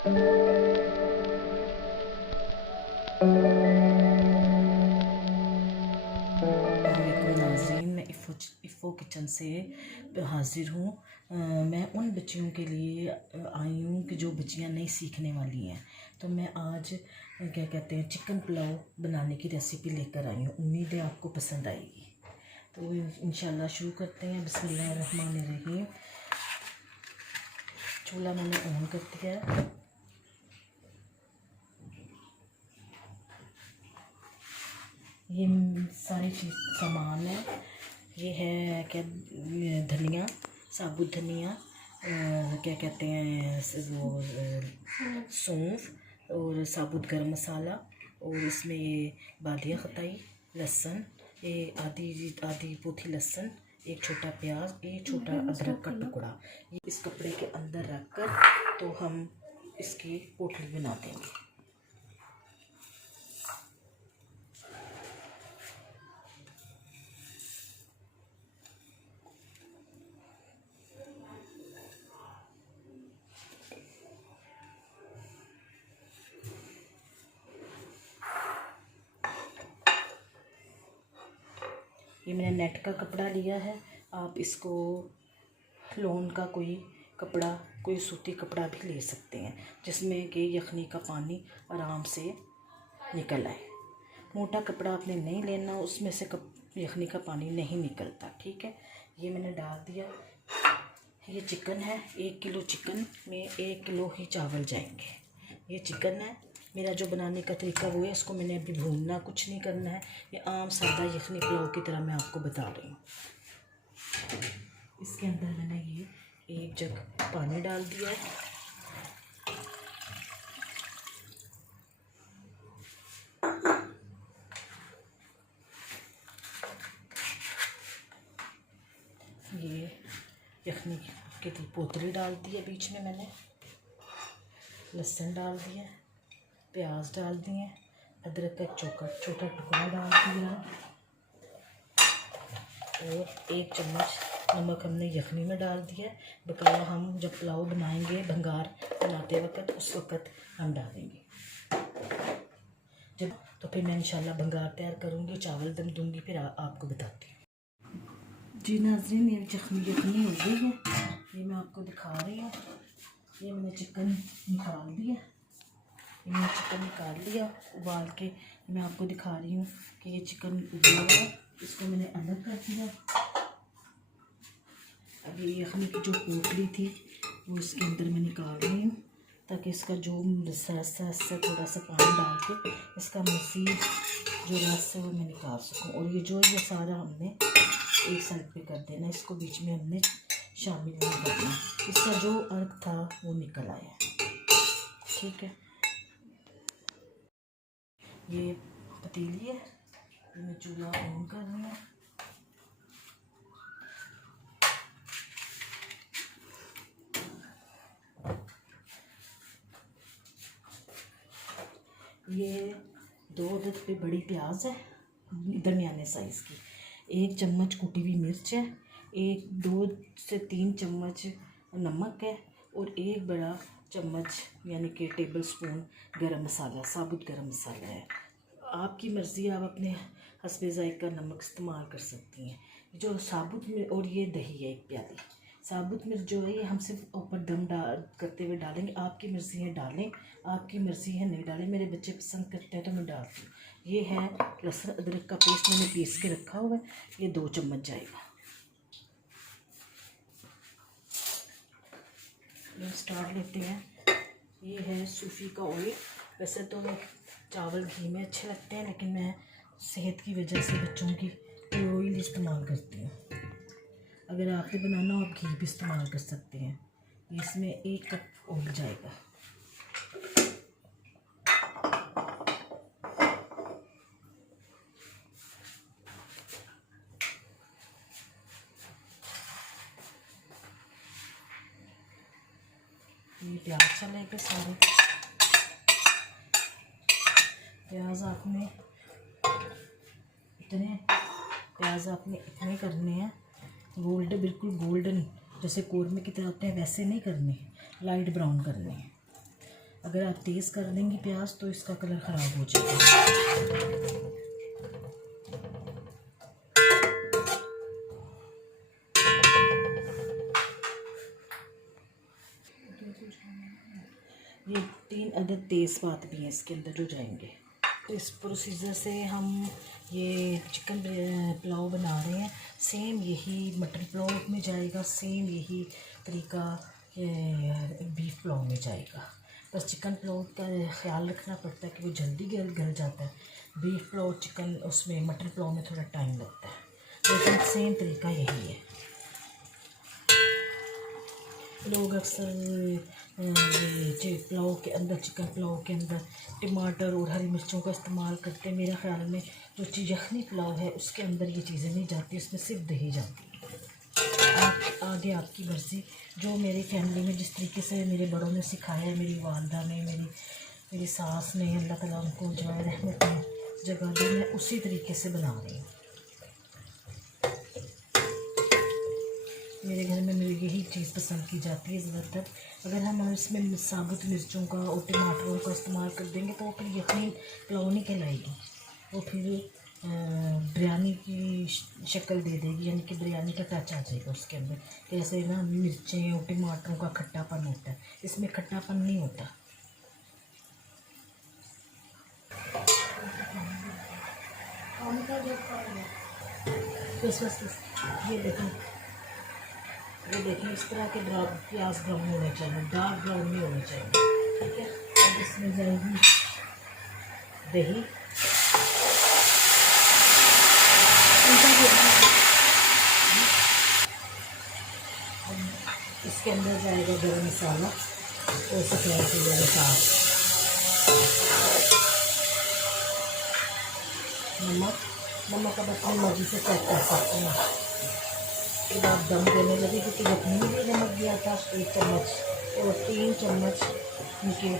नाज़रीन, मैं इफ़ो किचन से हाज़िर हूँ। मैं उन बच्चियों के लिए आई हूँ कि जो बच्चियाँ नई सीखने वाली हैं। तो मैं आज क्या कहते हैं चिकन पुलाव बनाने की रेसिपी लेकर आई हूँ। उम्मीद है आपको पसंद आएगी। तो इंशाल्लाह शुरू करते हैं। बिस्मिल्लाहिर्रहमानिर्रहीम। चूल्हा मैंने ऑन कर दिया है। ये सारी चीज़ सामान है। ये है क्या धनिया, साबुत धनिया, क्या कहते हैं वो सौंफ और साबुत गरम मसाला, और इसमें ये बादिया खताई, लहसुन, ये आधी पोथी लहसुन, एक छोटा प्याज, एक छोटा अदरक का टुकड़ा। ये इस कपड़े के अंदर रख कर तो हम इसकी पोटली बना देंगे। ये मैंने नेट का कपड़ा लिया है। आप इसको लोन का कोई कपड़ा, कोई सूती कपड़ा भी ले सकते हैं जिसमें कि यखनी का पानी आराम से निकल आए। मोटा कपड़ा आपने नहीं लेना, उसमें से यखनी का पानी नहीं निकलता। ठीक है, ये मैंने डाल दिया। ये चिकन है, 1 किलो चिकन में 1 किलो ही चावल जाएंगे। ये चिकन है। मेरा जो बनाने का तरीका वो है, इसको मैंने अभी भूनना कुछ नहीं करना है। ये आम सादा यखनी पुलाव की तरह मैं आपको बता रही हूँ। इसके अंदर मैंने ये 1 जग पानी डाल दिया है। ये यखनी की पोतली डाल दी है बीच में मैंने, लहसुन डाल दिया, प्याज डाल दिए, अदरक का छोटा टुकड़ा डाल दिया, और 1 चम्मच नमक हमने यखनी में डाल दिया। बकाया हम जब पुलाव बनाएंगे, भंगार बनाते वक्त, उस वक्त हम डालेंगे। जब तो फिर मैं इंशाल्लाह भंगार तैयार करूँगी, चावल दम दूँगी, फिर आपको बताती हूँ। जी नाज़रीन, ये यखनी हो गई है। ये मैं आपको दिखा रही हूँ। ये मैंने चिकन निकाल दिया। ये मैंने चिकन निकाल लिया उबाल के। मैं आपको दिखा रही हूँ कि ये चिकन उबाला है। इसको मैंने अलग कर दिया। अब ये यखनी की जो पोटली थी वो इसके अंदर मैं निकाल रही हूँ, ताकि इसका जो रस थोड़ा सा पानी डाल के इसका मज़ीद जो रस है वो मैं निकाल सकूँ। और ये सारा हमने एक साइड पे कर देना, इसको बीच में हमने शामिल नहीं करना। इसका जो अर्क था वो निकल आया। ठीक है, ये पतीली है, मैं चूल्हा ऑन कर रही हूँ। ये 2 अदद पे बड़ी प्याज है दरमियाने साइज़ की, 1 चम्मच कुटी हुई मिर्च है, 2 से 3 चम्मच नमक है, और 1 बड़ा चम्मच यानी कि टेबल स्पून गरम मसाला, साबुत गरम मसाला है। आपकी मर्ज़ी, आप अपने हस्बे ज़ायक़ा नमक इस्तेमाल कर सकती हैं। जो साबुत मिर्च, और ये दही है 1 प्याली। साबुत मिर्च जो है ये हम सिर्फ ऊपर दम करते हुए डालेंगे। आपकी मर्ज़ी है डालें, आपकी मर्ज़ी है नहीं डालें। मेरे बच्चे पसंद करते हैं तो मैं डालती हूँ। ये है लहसुन अदरक का पेस्ट, मैंने पीस के रखा हुआ है। ये 2 चम्मच जाएगा। ये स्टार्ट लेते हैं। ये है सूफी का ऑयल। वैसे तो चावल घी में अच्छे लगते हैं, लेकिन मैं सेहत की वजह से बच्चों की ऑयल इस्तेमाल करती हूँ। अगर आपने बनाना हो आप घी भी इस्तेमाल कर सकते हैं। इसमें 1 कप ऑयल जाएगा। ये प्याज चले पे सारे प्याज आपने इतने करने हैं, बिल्कुल गोल्डन, जैसे कौरमे की तरह होते हैं वैसे नहीं करने, लाइट ब्राउन करने हैं। अगर आप तेज़ कर देंगी प्याज तो इसका कलर ख़राब हो जाएगा। ये 3 अदद तेज़पात भी हैं इसके अंदर जो जाएंगे। तो इस प्रोसीजर से हम ये चिकन पुलाव बना रहे हैं। सेम यही मटन पुलाव में जाएगा, सेम यही तरीका बीफ पुलाव में जाएगा। बस चिकन पुलाव का ख्याल रखना पड़ता है कि वो जल्दी गल जाता है। बीफ पुलाव चिकन उसमें मटन पुलाव में थोड़ा टाइम लगता है, लेकिन सेम तरीका यही है। लोग अक्सर ये पुलाव के अंदर, चिकन पुलाव के अंदर टमाटर और हरी मिर्चों का इस्तेमाल करते हैं। मेरे ख्याल में जो यखनी पुलाव है उसके अंदर ये चीज़ें नहीं जाती, उसमें सिर्फ दही जाती है। आप आगे आपकी मर्ज़ी। जो मेरी फैमिली में जिस तरीके से मेरे बड़ों ने सिखाया है, मेरी वालदा ने, मेरी सास ने, अल्लाह ताला उनको जो है रहमत में जगह दी, मैं उसी तरीके से बना रही हूँ। मेरे घर में मेरी यही चीज़ पसंद की जाती है ज़्यादातर। अगर हम इसमें साबुत मिर्चों का और टमाटरों का इस्तेमाल कर देंगे तो वो फिर यखनी पुलाव नहीं कहलाएगी, वो फिर बिरयानी की शक्ल दे देगी, यानी कि बिरयानी का टच आ जाएगा उसके अंदर। जैसे ना मिर्चें और टमाटरों का खट्टापन होता है, इसमें खट्टापन नहीं होता। बस ये देखें इस तरह के प्याज ब्राउन होने चाहिए, डार्क ब्राउन नहीं होने चाहिए। ठीक है, अब इसमें जाएगी दही, इसके अंदर जाएगा गरम मसाला और सफ़ेद जीरे के साथ नमक अब अपनी मर्ज़ी से चेक कर सकते हैं। फिर आप दम देने लगे, क्योंकि यखनी में भी नमक दिया था 1 चम्मच और 3 चम्मच इनके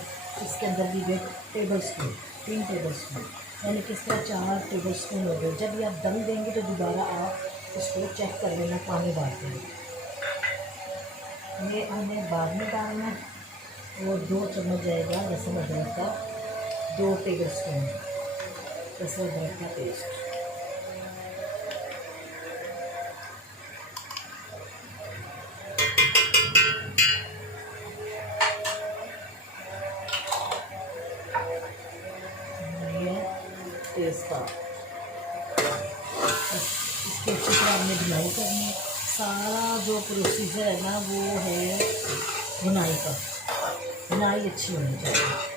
इसके अंदर भी गए टेबल स्पून, 3 टेबल स्पून, यानी कि इस तरह 4 टेबल स्पून हो गए। जब ये आप दम देंगे तो दोबारा आप इसको चेक कर लेना, पानी डाल देंगे। ये हमें बाद में डालना है। और 2 चम्मच जाएगा लहसुन अदरक का, 2 टेबल स्पून लहसुन अदरक का पेस्ट। तेज़पात, इसकी अच्छी तरह हमने भुनाई करनी है। सारा जो प्रोसीजर है ना वो है भुनाई का, भुनाई अच्छी होनी चाहिए।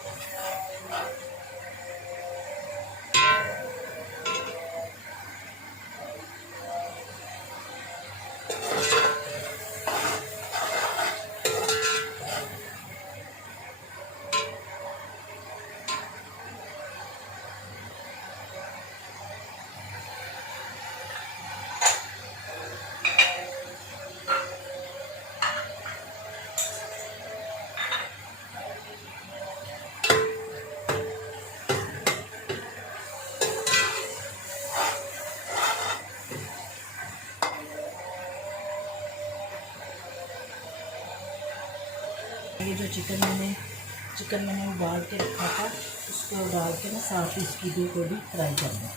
ये जो चिकन मैंने उबाल के रखा था उसको डाल के ना साथ ही इसकी 2 को भी फ्राई करना है।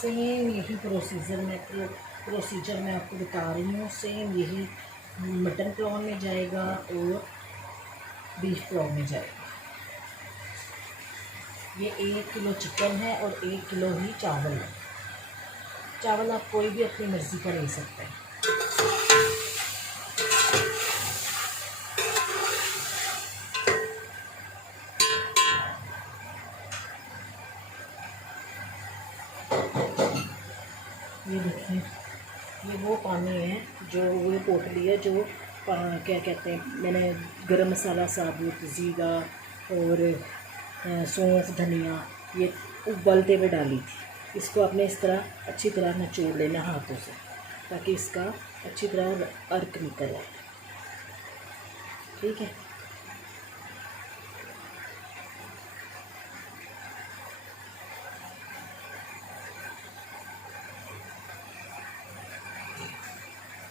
सेम यही प्रोसीजर मैं आपको बता रही हूँ। सेम यही मटन पुलाव में जाएगा और बीफ पुलाव में जाएगा। ये 1 किलो चिकन है और 1 किलो ही चावल है। चावल आप कोई भी अपनी मर्ज़ी का ले सकते हैं। ये देखिए, ये वो पानी है जो वो पोटली है जो क्या कहते हैं, मैंने गरम मसाला, साबुत ज़ीरा और सौंफ, धनिया ये उबलते हुए डाली थी। इसको आपने इस तरह अच्छी तरह निचोड़ लेना हाथों से, ताकि इसका अच्छी तरह अर्क निकल आए। ठीक है,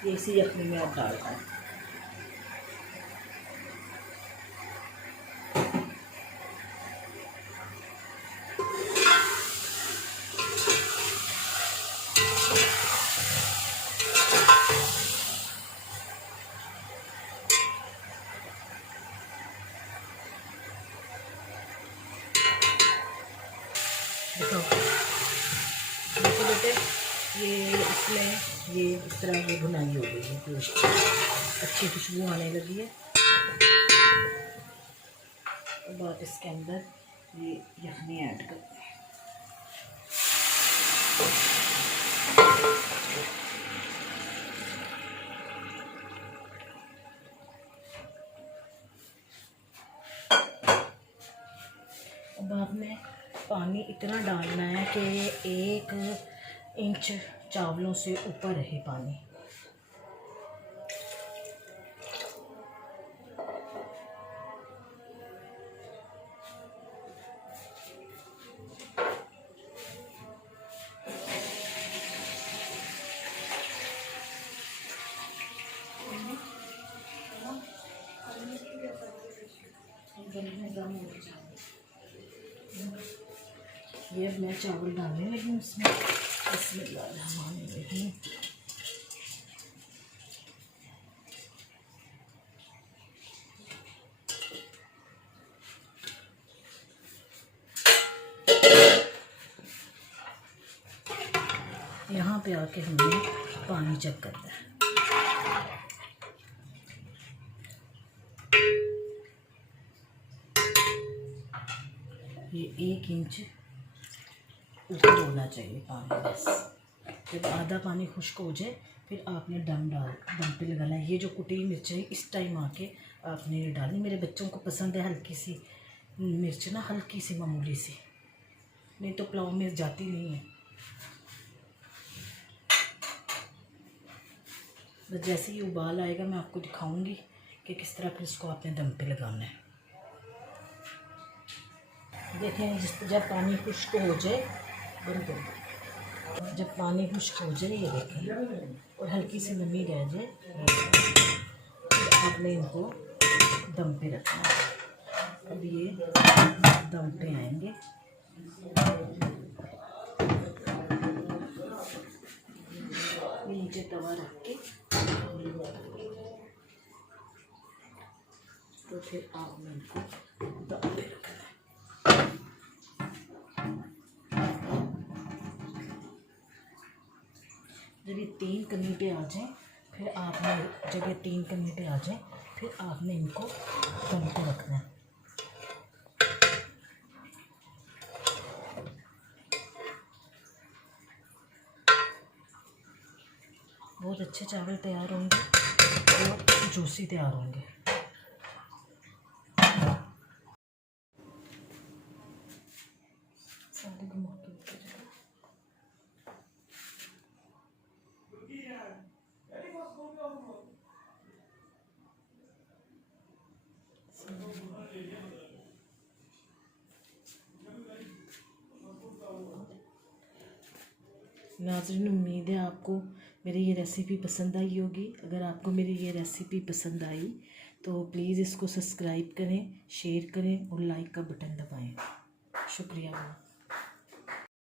ये इसी यखनी में अब डालना है। देखो देखो बेटे, ये इसमें ये इस तरह ये भुनाई हो गई है, गोश्त अच्छी खुशबू आने लगी है। अब आप इसके अंदर ये यखनी ऐड कर दें। अब आपने पानी इतना डालना है कि 1 इंच चावलों से ऊपर रहे पानी। ये अब मैं चावल डालने लगी हूँ उसमें। बिस्मिल्लाहिर्रहमानिर्रहीम। यहाँ पे आके हमने पानी चेक करना है। ये 1 इंच ऊपर होना चाहिए पानी बस। जब आधा पानी खुश्क हो जाए फिर आपने दम पे लगाना है। ये जो कुटी मिर्च है इस टाइम आके आपने ये डालनी। मेरे बच्चों को पसंद है हल्की सी मिर्च ना, हल्की सी मामूली सी, नहीं तो पुलाव में जाती नहीं है। बस जैसे ही उबाल आएगा मैं आपको दिखाऊंगी कि किस तरह फिर इसको आपने दम पे लगाना है। देखें जब पानी खुश्क हो जाए, बंद कर, जब पानी खुश्क हो जाए ये देखें और हल्की सी नमी रह जाए, आपने इनको दम पे रखना है। अब ये दम पे आएंगे। नीचे तवा रख के तो फिर आपने इनको दम पे रखना है। जब ये 3 कमी पे आ जाए फिर आपने, जब ये 3 कमी पे आ जाए फिर आपने इनको दम पे रखना है। बहुत अच्छे चावल तैयार होंगे और जूसी तैयार होंगे। नाज़रीन, उम्मीद है आपको मेरी ये रेसिपी पसंद आई होगी। अगर आपको मेरी ये रेसिपी पसंद आई तो प्लीज़ इसको सब्सक्राइब करें, शेयर करें और लाइक का बटन दबाएं। शुक्रिया।